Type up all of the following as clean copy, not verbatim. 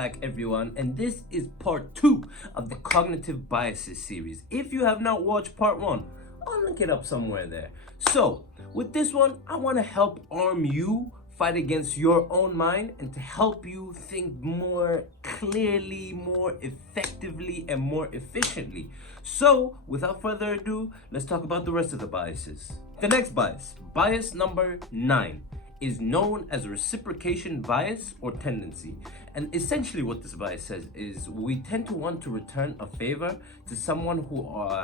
back everyone, and this is part 2 of the cognitive biases series. If you have not watched part 1, I'll link it up somewhere there. So with this one, I want to help arm you fight against your own mind and to help you think more clearly, more effectively, and more efficiently. So without further ado, let's talk about the rest of the biases. The next bias number 9, is known as reciprocation bias or tendency. And essentially what this bias says is we tend to want to return a favor to someone who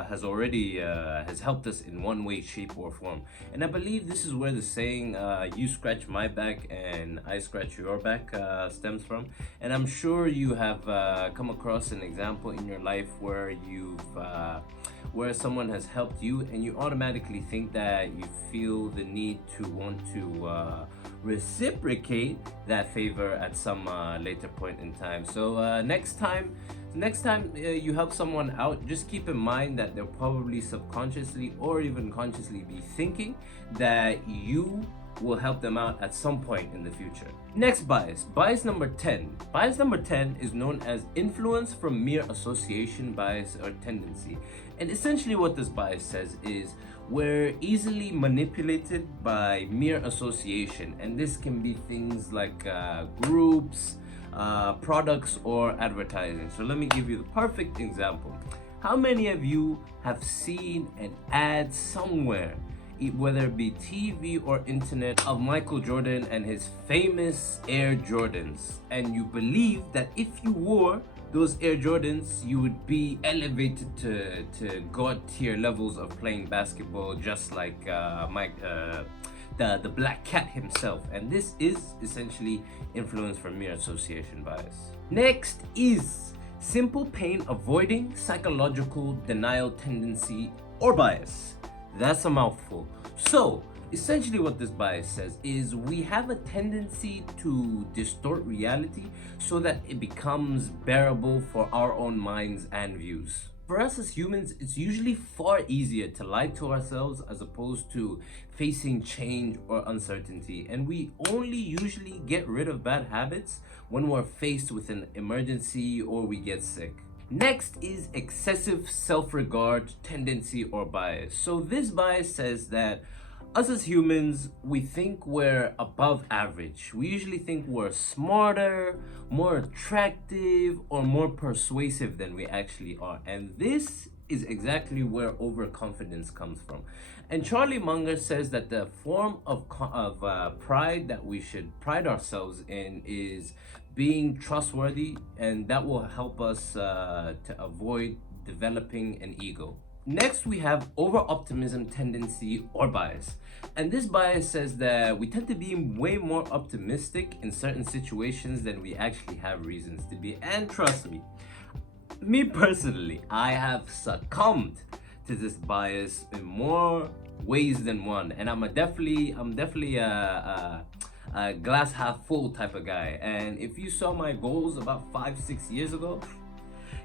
has already has helped us in one way, shape, or form. And I believe this is where the saying you scratch my back and I scratch your back stems from. And I'm sure you have come across an example in your life where where someone has helped you and you automatically think that you feel the need to want to reciprocate that favor at some later point in time. So next time you help someone out, just keep in mind that they'll probably subconsciously or even consciously be thinking that you will help them out at some point in the future. Next bias number 10. Bias number 10 is known as influence from mere association bias or tendency. And essentially what this bias says is we're easily manipulated by mere association, and this can be things like groups, products, or advertising. So let me give you the perfect example. How many of you have seen an ad somewhere, whether it be TV or internet, of Michael Jordan and his famous Air Jordans, and you believe that if you wore those Air Jordans, you would be elevated to God tier levels of playing basketball, just like the Black Cat himself. And this is essentially influence from mere association bias. Next is simple pain avoiding psychological denial tendency or bias. That's a mouthful. So essentially what this bias says is we have a tendency to distort reality so that it becomes bearable for our own minds and views. For us as humans, it's usually far easier to lie to ourselves as opposed to facing change or uncertainty. And we only usually get rid of bad habits when we're faced with an emergency or we get sick. Next is excessive self-regard tendency or bias. So this bias says that us as humans, we think we're above average. We usually think we're smarter, more attractive, or more persuasive than we actually are. And this is exactly where overconfidence comes from. And Charlie Munger says that the form of pride that we should pride ourselves in is being trustworthy, and that will help us to avoid developing an ego. Next, we have over-optimism tendency or bias. And this bias says that we tend to be way more optimistic in certain situations than we actually have reasons to be. And trust me personally, I have succumbed to this bias in more ways than one. And I'm definitely a glass half full type of guy. And if you saw my goals about 5-6 years ago,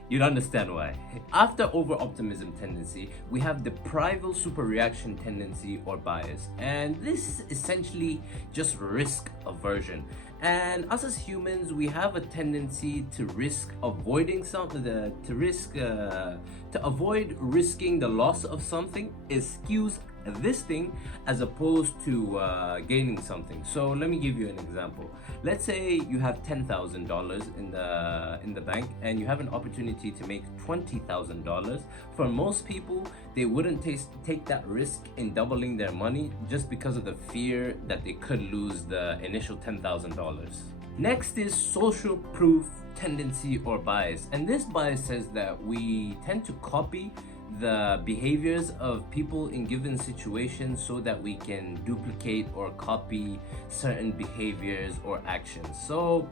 you'd understand why. After over-optimism tendency, we have the deprival superreaction tendency or bias. And this is essentially just risk aversion. And us as humans, we have a tendency to risk avoiding something, to avoid risking the loss of something excuse this thing as opposed to gaining something. So let me give you an example. Let's say you have $10,000 in the bank and you have an opportunity to make $20,000. For most people, they wouldn't take that risk in doubling their money just because of the fear that they could lose the initial $10,000. Next is social proof tendency or bias. And this bias says that we tend to copy the behaviors of people in given situations so that we can duplicate or copy certain behaviors or actions. So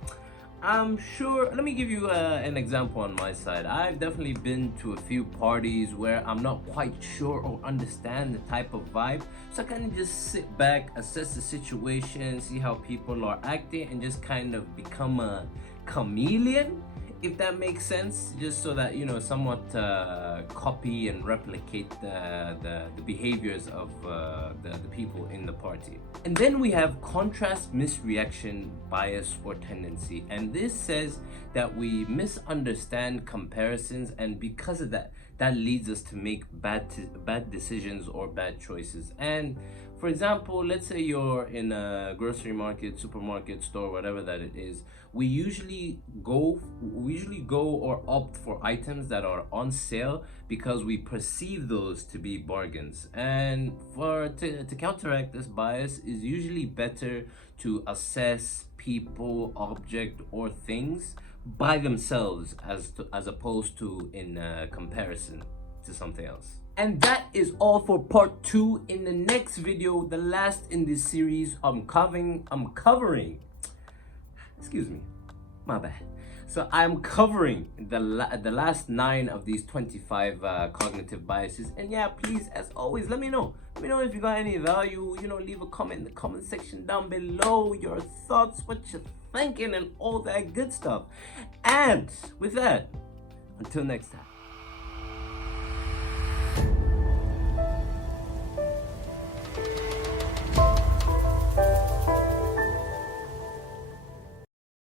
I'm sure, let me give you an example on my side. I've definitely been to a few parties where I'm not quite sure or understand the type of vibe. So I kind of just sit back, assess the situation, see how people are acting, and just kind of become a chameleon, if that makes sense, just so that, you know, somewhat copy and replicate the behaviors of the people in the party. And then we have contrast misreaction bias or tendency, and this says that we misunderstand comparisons, and because of that, that leads us to make bad decisions or bad choices. And for example, let's say you're in a grocery market, supermarket, store, whatever that it is. We usually go or opt for items that are on sale because we perceive those to be bargains. And to counteract this bias, is usually better to assess people, object, or things by themselves as opposed to in comparison to something else. And that is all for part 2. In the next video, the last in this series, I'm covering, excuse me, my bad. So I'm covering the last 9 of these 25 cognitive biases. And yeah, please, as always, let me know if you got any value. You know, leave a comment in the comment section down below, your thoughts, what you're thinking, and all that good stuff. And with that, until next time.